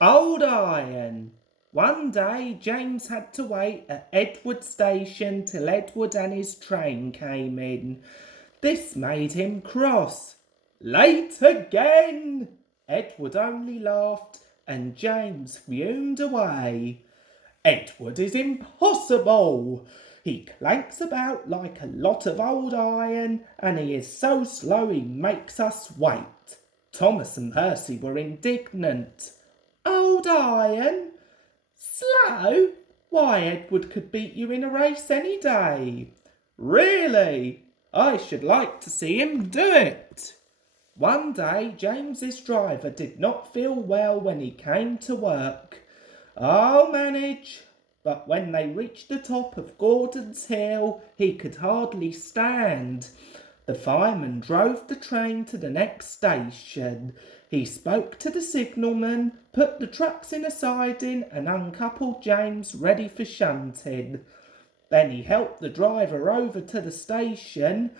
Old Iron. One day James had to wait at Edward Station till Edward and his train came in. This made him cross. Late again! Edward only laughed and James fumed away. Edward is impossible. He clanks about like a lot of old iron, and he is so slow he makes us wait. Thomas and Percy were indignant. Old iron? Slow? Why, Edward could beat you in a race any day. Really? I should like to see him do it. One day James's driver did not feel well when he came to work. I'll manage. But when they reached the top of Gordon's Hill, he could hardly stand. The fireman drove the train to the next station. He spoke to the signalman, put the trucks in a siding, and uncoupled James ready for shunting. Then he helped the driver over to the station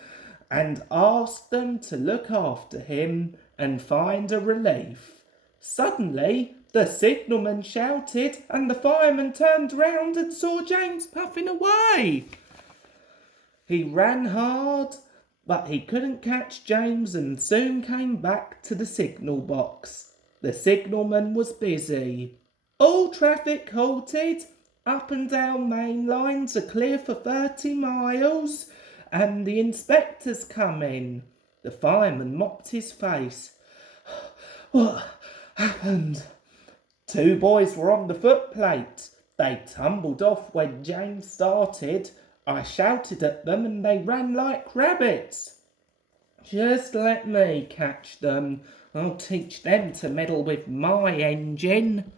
and asked them to look after him and find a relief. Suddenly, the signalman shouted, and the fireman turned round and saw James puffing away. He ran hard, but he couldn't catch James and soon came back to the signal box. The signalman was busy. All traffic halted. Up and down main lines are clear for 30 miles, and the inspector's coming. The fireman mopped his face. What happened? Two boys were on the footplate. They tumbled off when James started. I shouted at them and they ran like rabbits. Just let me catch them. I'll teach them to meddle with my engine.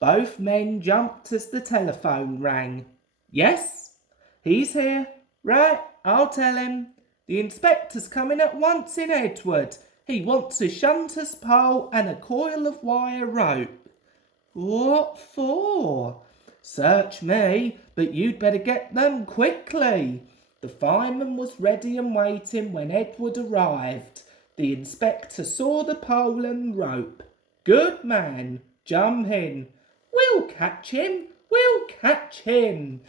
Both men jumped as the telephone rang. Yes, he's here. Right, I'll tell him. The inspector's coming at once in Edward. He wants a shunter's pole and a coil of wire rope. What for? Search me, but you'd better get them quickly. The fireman was ready and waiting when Edward arrived. The inspector saw the pole and rope. Good man, jump in. We'll catch him, we'll catch him.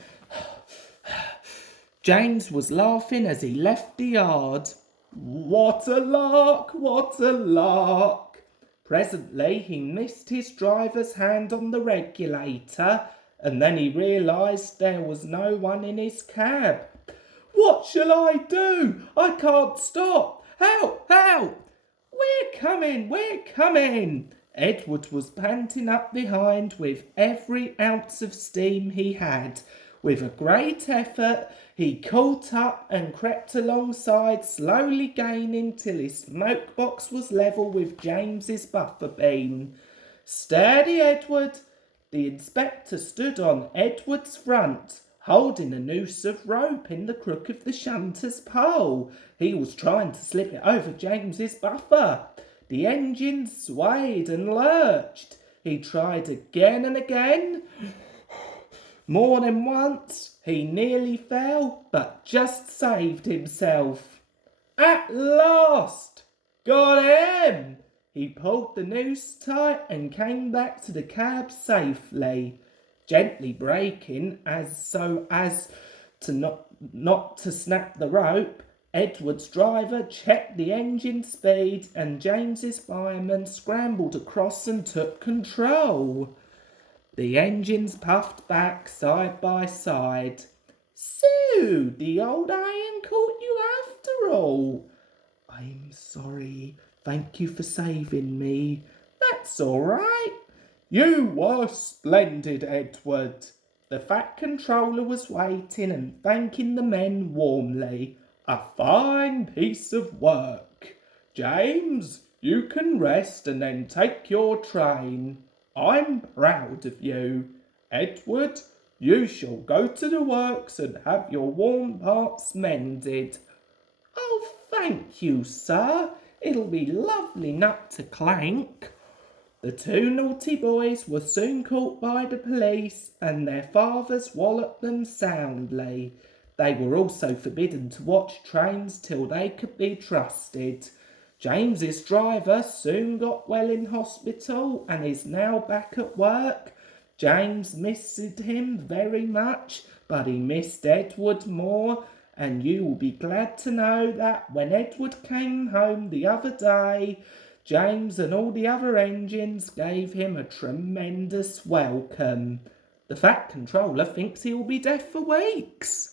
James was laughing as he left the yard. What a lark, what a lark. Presently he missed his driver's hand on the regulator, and then he realised there was no one in his cab. What shall I do? I can't stop. Help, help. We're coming, we're coming. Edward was panting up behind with every ounce of steam he had. With a great effort, he caught up and crept alongside, slowly gaining till his smoke box was level with James's buffer beam. Steady, Edward. The inspector stood on Edward's front, holding a noose of rope in the crook of the shunter's pole. He was trying to slip it over James's buffer. The engine swayed and lurched. He tried again and again. More than once, he nearly fell, but just saved himself. At last! Got him! He pulled the noose tight and came back to the cab safely, gently braking so as to not to snap the rope. Edward's driver checked the engine speed and James's fireman scrambled across and took control. The engines puffed back side by side. So, the old iron caught you after all. I'm sorry. Thank you for saving me. That's all right. You were splendid, Edward. The Fat Controller was waiting and thanking the men warmly. A fine piece of work. James, you can rest and then take your train. I'm proud of you. Edward, you shall go to the works and have your worn parts mended. Oh, thank you, sir. It'll be lovely not to clank. The two naughty boys were soon caught by the police and their fathers walloped them soundly. They were also forbidden to watch trains till they could be trusted. James's driver soon got well in hospital and is now back at work. James missed him very much, but he missed Edward more, and you will be glad to know that when Edward came home the other day, James and all the other engines gave him a tremendous welcome. The Fat Controller thinks he will be deaf for weeks.